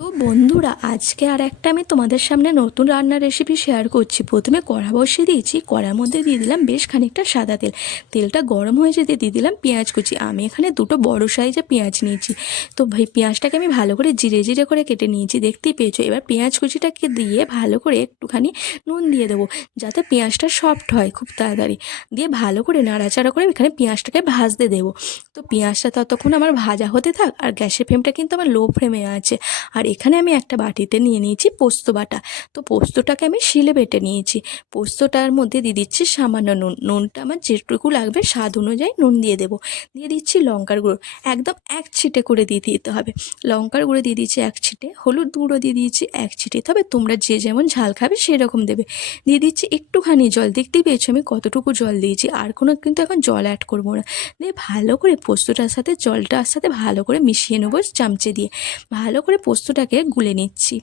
তো বন্ধুরা, আজকে আর একটা আমি তোমাদের সামনে নতুন রান্নার রেসিপি শেয়ার করছি। প্রথমে কড়া বসিয়ে দিয়েছি, কড়ার মধ্যে দিয়ে দিলাম বেশ খানিকটা সাদা তেল। তেলটা গরম হয়ে যেতে দিয়ে দিলাম পেঁয়াজ কুচি। আমি এখানে দুটো বড় সাইজে পেঁয়াজ নিয়েছি। তো ভাই, পেঁয়াজটাকে আমি ভালো করে জিরে জিরে করে কেটে নিয়েছি, দেখতেই পেয়েছ? এবার পেঁয়াজ কুচিটাকে দিয়ে ভালো করে একটুখানি নুন দিয়ে দেবো, যাতে পেঁয়াজটা সফট হয় খুব তাড়াতাড়ি। দিয়ে ভালো করে নাড়াচাড়া করে এখানে পেঁয়াজটাকে ভাজতে দেবো। তো পেঁয়াজটা ততক্ষণ আমার ভাজা হতে থাক, আর গ্যাসের ফ্লেমটা কিন্তু আমার লো ফ্লেমে আছে। আর এখানে আমি একটা বাটিতে নিয়ে নিয়েছি পোস্ত বাটা। তো পোস্তটাকে আমি শিলে বেটে নিয়েছি। পোস্তটার মধ্যে দিয়ে দিচ্ছি সামান্য নুন। নুনটা আমার যেটুকু লাগবে স্বাদ অনুযায়ী নুন দিয়ে দেবো। দিয়ে দিচ্ছি লঙ্কার গুঁড়ো। একদম এক ছিটে করে দিয়ে দিতে হবে। লঙ্কার গুঁড়ো দিয়ে দিচ্ছি এক ছিটে। হলুদ গুঁড়ো দিয়ে দিয়েছি এক ছিটে। তবে তোমরা যে যেমন ঝাল খাবে সেরকম দেবে। দিয়ে দিচ্ছি একটুখানি জল। দেখতেই পেয়েছ আমি কতটুকু জল দিয়েছি। আর কোনো কিন্তু এখন জল অ্যাড করব না। দিয়ে ভালো করে পোস্তটার সাথে জলটার সাথে ভালো করে মিশিয়ে নেব চামচে দিয়ে। ভালো করে পোস্তটাকে গুলে নিচ্ছি।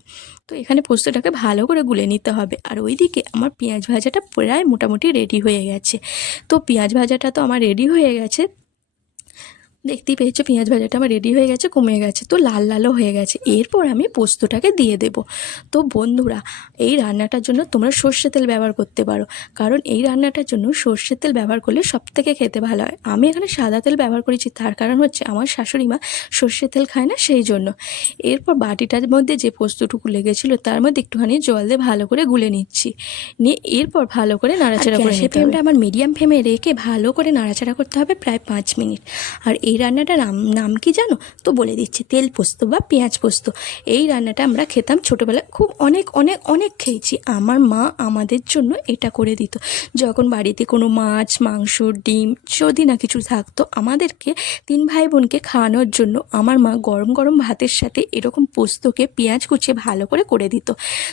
তো এখানে পোস্তটাকে ভালো করে গুলে নিতে হবে। আর ওইদিকে আমার পেঁয়াজ ভাজাটা প্রায় মোটামুটি রেডি হয়ে গেছে। তো পেঁয়াজ ভাজাটা তো আমার রেডি হয়ে গেছে। দেখতেই পেয়েছ পেঁয়াজ ভাজাটা আমার রেডি হয়ে গেছে কমে গেছে তো লাল লালও হয়ে গেছে। এরপর আমি পোস্তটাকে দিয়ে দেব। তো বন্ধুরা এই রান্নাটার জন্য তোমরা সর্ষে তেল ব্যবহার করতে পারো। কারণ এই রান্নাটার জন্য সর্ষের তেল ব্যবহার করলে সব থেকে খেতে ভালো হয়। আমি এখানে সাদা তেল ব্যবহার করেছি তার কারণ হচ্ছে আমার শাশুড়ি মা সর্ষের তেল খায় না সেই জন্য। এরপর বাটিটার মধ্যে যে পোস্তটুকু লেগেছিল তার মধ্যে একটুখানি জল দিয়ে ভালো করে গুলে নিচ্ছি। নিয়ে এরপর ভালো করে নাড়াচাড়া করে ফ্লেমটা আমার মিডিয়াম ফ্লেমে রেখে ভালো করে নাড়াচাড়া করতে হবে প্রায় পাঁচ মিনিট। আর এই রান্নাটার নাম নাম কি জানো? তো বলে দিচ্ছি, তেল পোস্ত বা পেঁয়াজ পোস্ত। এই রান্নাটা আমরা খেতাম ছোটোবেলায়, খুব অনেক অনেক অনেক খেয়েছি। আমার মা আমাদের জন্য এটা করে দিত। যখন বাড়িতে কোনো মাছ, মাংস, ডিম যদি না কিছু থাকতো, আমাদেরকে তিন ভাই বোনকে খাওয়ানোর জন্য আমার মা গরম গরম ভাতের সাথে এরকম পোস্তকে পেঁয়াজ কুচিয়ে ভালো করে করে দিত।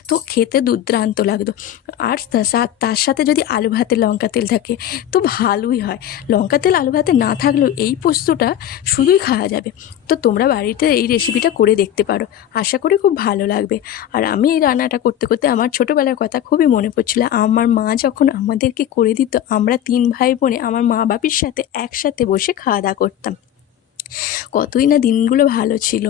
তো খেতে দুর্দান্ত লাগতো। আর তার সাথে যদি আলু ভাতে লঙ্কা তেল থাকে, তো ভালোই হয়। লঙ্কা তেল, আলু ভাতে না থাকলেও এই পোস্তটা শুধুই খাওয়া যাবে। তো তোমরা বাড়িতে এই রেসিপিটা করে দেখতে পারো। আশা করি খুব ভালো লাগবে। আর আমি এই রান্নাটা করতে করতে আমার ছোটোবেলার কথা খুবই মনে পড়ছিল। আমার মা যখন আমাদেরকে করে দিত, আমরা তিন ভাই বোনে আমার মা বাপির সাথে একসাথে বসে খাওয়া দাওয়া করতাম। কতই না দিনগুলো ভালো ছিল।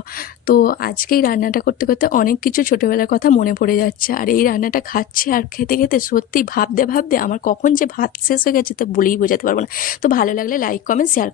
তো আজকে এই রান্নাটা করতে করতে অনেক কিছু ছোটোবেলার কথা মনে পড়ে যাচ্ছে। আর এই রান্নাটা খাচ্ছে আর খেতে খেতে সত্যি ভাবতে ভাবতে আমার কখন যে ভাত শেষ হয়ে গেছে তা বলেই বোঝাতে পারব না। তো ভালো লাগলে লাইক কমেন্ট শেয়ার